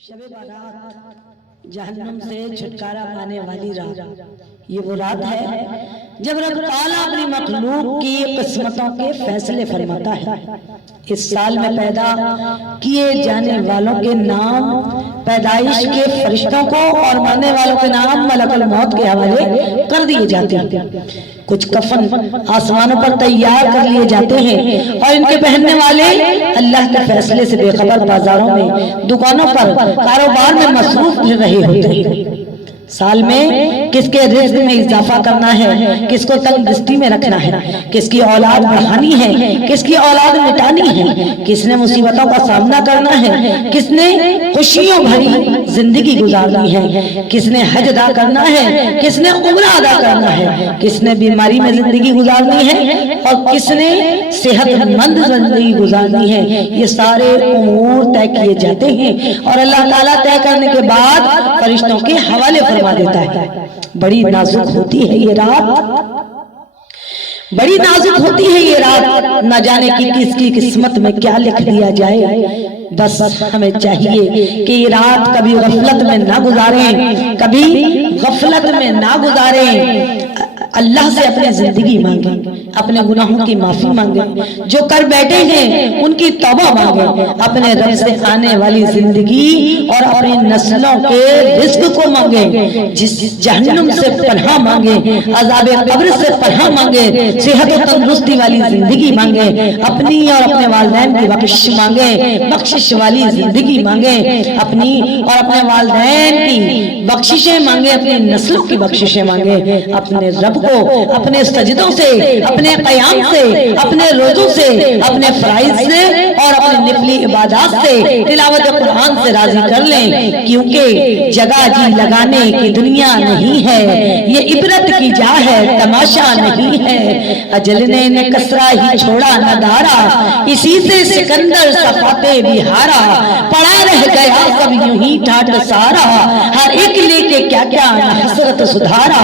شب بارات جہنم سے چھٹکارا پانے والی رات، یہ وہ رات ہے جب رب تعالیٰ اپنی مخلوق کی قسمتوں کے فیصلے فرماتا ہے۔ اس سال میں پیدا کیے جانے والوں کے نام پیدائش کے فرشتوں کو اور مرنے والوں کے نام ملک الموت کے حوالے کر دیے جاتے ہیں۔ کچھ کفن آسمانوں پر تیار کر لیے جاتے ہیں اور ان کے پہننے والے اللہ کے فیصلے سے بے خبر بازاروں میں، دکانوں پر، کاروبار میں مصروف رہے ہوتے ہیں۔ سال میں کس کے رزق میں اضافہ کرنا ہے، کس کو تنگ دستی میں رکھنا ہے، کس کی اولاد بڑھانی ہے، کس کی اولاد مٹانی ہے، کس نے مصیبتوں کا سامنا کرنا ہے، کس نے خوشیوں بھری زندگی گزارنی ہے، کس نے حج ادا کرنا ہے، کس نے عمرہ ادا کرنا ہے، کس نے بیماری میں زندگی گزارنی ہے اور کس نے صحت مند زندگی گزارنی ہے۔ یہ سارے امور طے کیے جاتے ہیں اور اللہ تعالیٰ طے کرنے کے بعد فرشتوں کے حوالے فرما دیتا ہے۔ بڑی نازک ہوتی ہے یہ رات، بڑی نازک ہوتی ہے یہ رات، نہ جانے کی کس کی قسمت میں کیا لکھ دیا جائے۔ بس ہمیں چاہیے کہ یہ رات کبھی غفلت میں نہ گزاریں، کبھی غفلت میں نہ گزاریں۔ اللہ سے اپنی زندگی مانگیں، اپنے گناہوں کی معافی مانگیں، جو کر بیٹھے ہیں ان کی توبہ مانگیں، اپنے رب سے آنے والی زندگی اور اپنی نسلوں کے رزق کو مانگیں، جہنم سے پناہ مانگیں، عذاب قبر سے پناہ مانگیں، صحت و تندرستی والی زندگی مانگیں، اپنی اور اپنے والدین کی بخشش مانگیں، بخشش والی زندگی مانگیں، اپنی اور اپنے والدین کی بخششیں مانگیں، اپنی نسلوں کی بخششیں مانگیں، اپنے رب کو اپنے سجدوں سے، اپنے قیام سے، اپنے روزوں سے، اپنے فرائض سے اور اپنے نفلی عبادات سے، تلاوت قرآن سے راضی کر لیں، کیونکہ جگہ جی لگانے کی دنیا نہیں ہے، یہ عبرت کی جا ہے، تماشا نہیں ہے۔ اجل نے کسرا ہی چھوڑا نہ دارا، اسی سے سکندر صفاتے بھی ہارا، پڑا رہ گیا سب یوں ہی ٹھاٹ سارا، ہر ایک لے کے کیا کیا حسرت سدھارا۔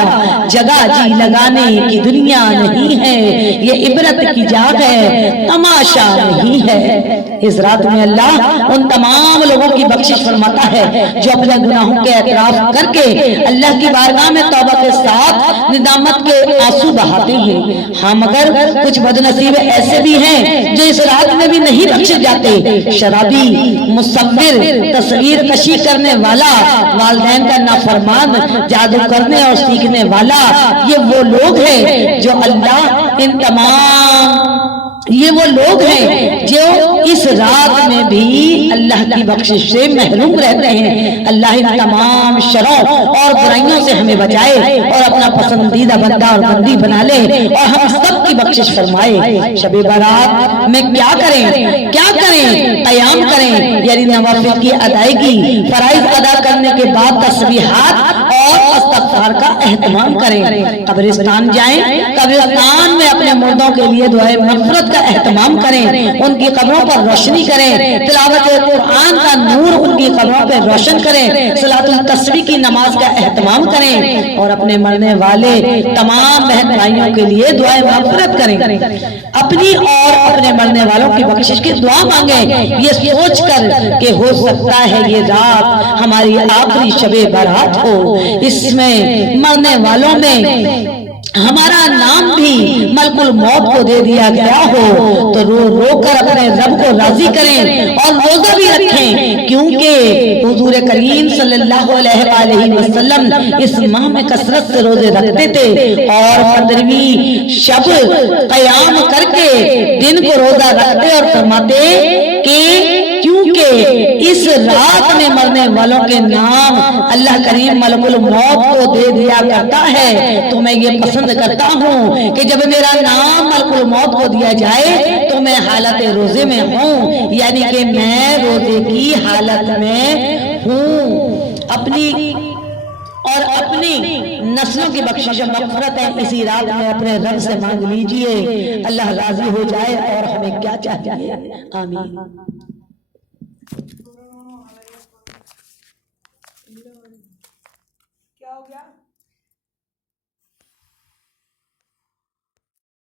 جگہ جی لگانے کی دنیا نہیں ہے، یہ عبرت کی جا ہے، تماشا نہیں ہے۔ اس رات میں اللہ ان تمام لوگوں کی بخشش فرماتا ہے جو اپنے گناہوں کے اعتراف کر کے اللہ کی بارگاہ میں توبہ کے ساتھ ندامت کے آنسو بہاتے ہیں۔ ہاں مگر کچھ بدنصیب ایسے بھی ہیں جو اس رات میں بھی نہیں بخشے جاتے۔ شرابی، مصور، تصویر کشی کرنے والا، والدین کا نافرمان، جادو کرنے اور سیکھنے والا، یہ وہ لوگ ہیں جو اللہ ان تمام یہ وہ لوگ ہیں جو اس رات میں بھی اللہ کی بخشش سے محروم رہتے ہیں۔ اللہ ان تمام شروں اور برائیوں سے ہمیں بچائے اور اپنا پسندیدہ بندہ اور بندی بنا لے اور ہم سب کی بخشش فرمائے۔ شب بارات میں کیا کریں، کیا کریں؟ قیام کریں، یعنی نوافل کی ادائیگی، فرائض ادا کرنے کے بعد تسبیحات اور استغفار کا اہتمام کریں۔ قبرستان جائیں، قبرستان میں اپنے مردوں کے لیے دعائے مغفرت کا اہتمام کریں، ان کی قبروں پر روشنی کریں، تلاوت قرآن کا نور ان کی قبروں پر روشن کریں، صلاۃ التسبیح کی نماز کا اہتمام کریں اور اپنے مرنے والے تمام بہن بھائیوں کے لیے دعائے مغفرت کریں۔ اپنی اور اپنے مرنے والوں کی بخشش کی دعا مانگیں، یہ سوچ کر کہ ہو سکتا ہے یہ رات ہماری آخری شب بارات ہو، اس میں مرنے والوں میں ہمارا نام بھی ملک الموت کو دے دیا گیا ہو، تو رو رو کر اپنے رب کو راضی کریں اور روزہ بھی رکھیں، کیونکہ حضور کریم صلی اللہ علیہ وآلہ وسلم اس ماہ میں کثرت سے روزے رکھتے تھے اور 15ویں شب قیام کر کے دن کو روزہ رکھتے اور فرماتے کہ کیونکہ اس رات میں مرنے والوں کے نام اللہ کریم ملک الموت کو دے دیا کرتا ہے، تو میں یہ پسند کرتا ہوں کہ جب میرا نام ملک الموت کو دیا جائے تو میں حالت روزے میں ہوں، یعنی کہ میں روزے کی حالت میں ہوں۔ اپنی اور اپنی نسلوں کی بخشش و مغفرت ہے اسی رات میں اپنے رب سے مانگ لیجئے، اللہ راضی ہو جائے اور ہمیں کیا چاہیے۔ آمین۔